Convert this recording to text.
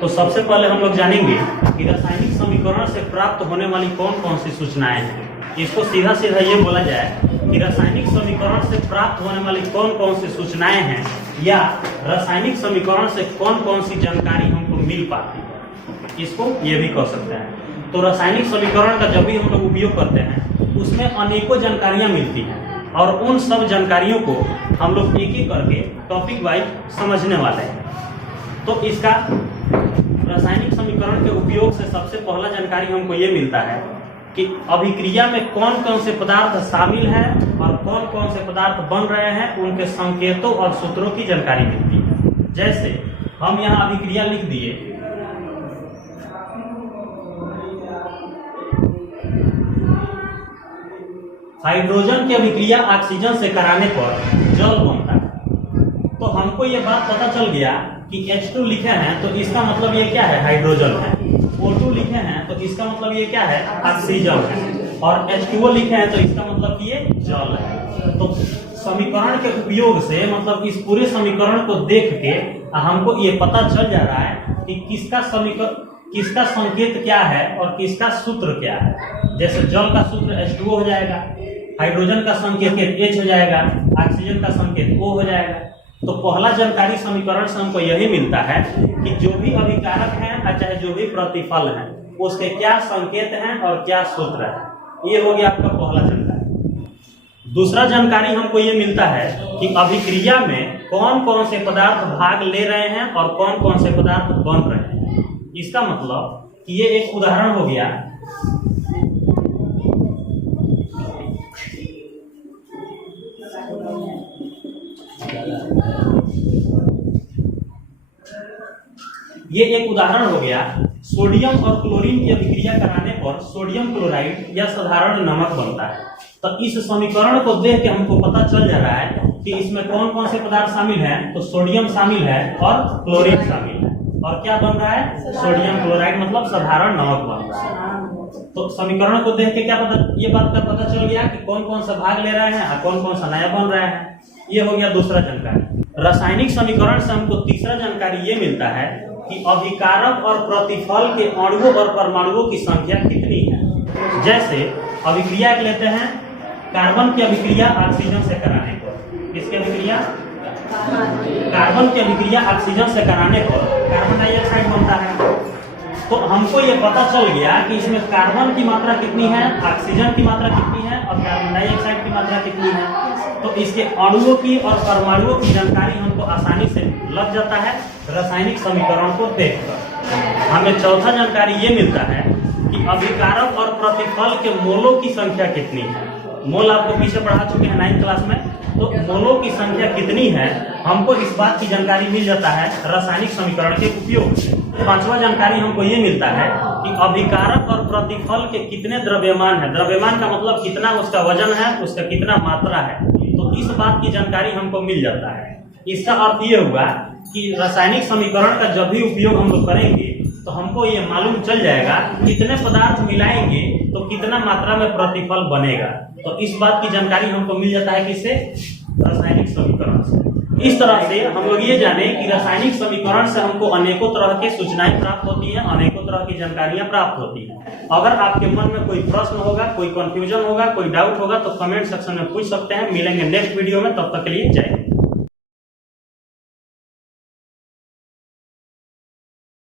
तो सबसे पहले हम लोग जानेंगे कि रासायनिक समीकरण से प्राप्त होने वाली कौन कौन सी सूचनाएं हैं। इसको सीधा सीधा ये बोला जाए कि रासायनिक समीकरण से प्राप्त होने वाली कौन कौन सी सूचनाएं हैं या रासायनिक समीकरण से कौन कौन सी जानकारी हमको मिल पाती है, इसको ये भी कह सकते हैं। तो रासायनिक समीकरण का जब भी हम लोग उपयोग करते हैं उसमें अनेकों जानकारियां मिलती हैं और उन सब जानकारियों को हम लोग एक एक करके टॉपिक वाइज समझने वाले हैं। तो इसका रासायनिक समीकरण के उपयोग से सबसे पहला जानकारी हमको ये मिलता है कि अभिक्रिया में कौन कौन से पदार्थ शामिल हैं और कौन कौन से पदार्थ बन रहे हैं, उनके संकेतों और सूत्रों की जानकारी मिलती है। जैसे हम यहाँ अभिक्रिया लिख दिए, हाइड्रोजन की अभिक्रिया ऑक्सीजन से कराने पर जल बनता है। तो हमको ये बात पता चल गया कि H2 लिखे हैं तो इसका मतलब ये क्या है, हाइड्रोजन है। O2 लिखे हैं तो इसका मतलब ये क्या है, ऑक्सीजन है। और H2O लिखे हैं तो इसका मतलब कि ये जल है। तो समीकरण के उपयोग से मतलब इस पूरे समीकरण को देख के हमको ये पता चल जा रहा है कि किसका संकेत क्या है और किसका सूत्र क्या है। जैसे जल का सूत्र H2O हो जाएगा, हाइड्रोजन का संकेत H हो जाएगा, ऑक्सीजन का संकेत O हो जाएगा। तो पहला जानकारी समीकरण से हमको यही मिलता है कि जो भी अभिकारक हैं चाहे जो भी प्रतिफल हैं उसके क्या संकेत हैं और क्या सूत्र है। ये हो गया आपका पहला जानकारी। दूसरा जानकारी हमको ये मिलता है कि अभिक्रिया में कौन कौन से पदार्थ भाग ले रहे हैं और कौन कौन से पदार्थ बन रहे हैं। इसका मतलब कि ये एक उदाहरण हो गया। ये एक उदाहरण हो गया, सोडियम और क्लोरीन की अभिक्रिया कराने पर सोडियम क्लोराइड या साधारण नमक बनता है। तो इस समीकरण को देख के हमको पता चल जा रहा है कि इसमें कौन कौन से पदार्थ शामिल हैं। तो सोडियम शामिल है और क्लोरीन शामिल है और क्या बन रहा है, सोडियम क्लोराइड मतलब साधारण नमक बन रहा है। तो समीकरण को देख के क्या ये बात का पता चल गया कि कौन कौन सा भाग ले रहे हैं और कौन कौन सा नया बन रहा है। ये हो गया दूसरा जानकारी। रासायनिक समीकरण से हमको तीसरा जानकारी ये मिलता है कि अभिकारक और प्रतिफल के अणुओं और परमाणुओं की संख्या कितनी है। जैसे अभिक्रिया लेते हैं, कार्बन की अभिक्रिया ऑक्सीजन से कराने पर, किसकी अभिक्रिया, कार्बन की अभिक्रिया ऑक्सीजन से कराने पर कार्बन डाइऑक्साइड बनता है। तो हमको ये पता चल गया कि इसमें कार्बन की मात्रा कितनी है, ऑक्सीजन की मात्रा कितनी है और कार्बन डाइऑक्साइड की मात्रा कितनी है। तो इसके अणुओं की और परमाणुओं की जानकारी हमको आसानी से लग जाता है रासायनिक समीकरण को देखकर। हमें चौथा जानकारी ये मिलता है कि अभिकारक और प्रतिफल के मोलों की संख्या कितनी है। मोल आपको पीछे पढ़ा चुके हैं 9th क्लास में। तो मोलों की संख्या कितनी है हमको इस बात की जानकारी मिल जाता है रासायनिक समीकरण के उपयोग से। पांचवा जानकारी हमको ये मिलता है कि अभिकारक और प्रतिफल के कितने द्रव्यमान है। द्रव्यमान का मतलब कितना उसका वजन है, उसका कितना मात्रा है। तो इस बात की जानकारी हमको मिल जाता है। इसका अर्थ ये हुआ कि रासायनिक समीकरण का जब भी उपयोग हम लोग करेंगे तो हमको ये मालूम चल जाएगा कितने पदार्थ मिलाएंगे तो कितना मात्रा में प्रतिफल बनेगा। तो इस बात की जानकारी हमको मिल जाता है किससे, रासायनिक समीकरण से। इस तरह से हम लोग ये जाने कि रासायनिक समीकरण से हमको अनेकों तरह के सूचनाएं प्राप्त होती हैं, अनेकों तरह की जानकारियां प्राप्त होती हैं। अगर आपके मन में कोई प्रश्न होगा, कोई कंफ्यूजन होगा, कोई डाउट होगा तो कमेंट सेक्शन में पूछ सकते हैं। मिलेंगे नेक्स्ट वीडियो में, तब तक के लिए जय हिंद।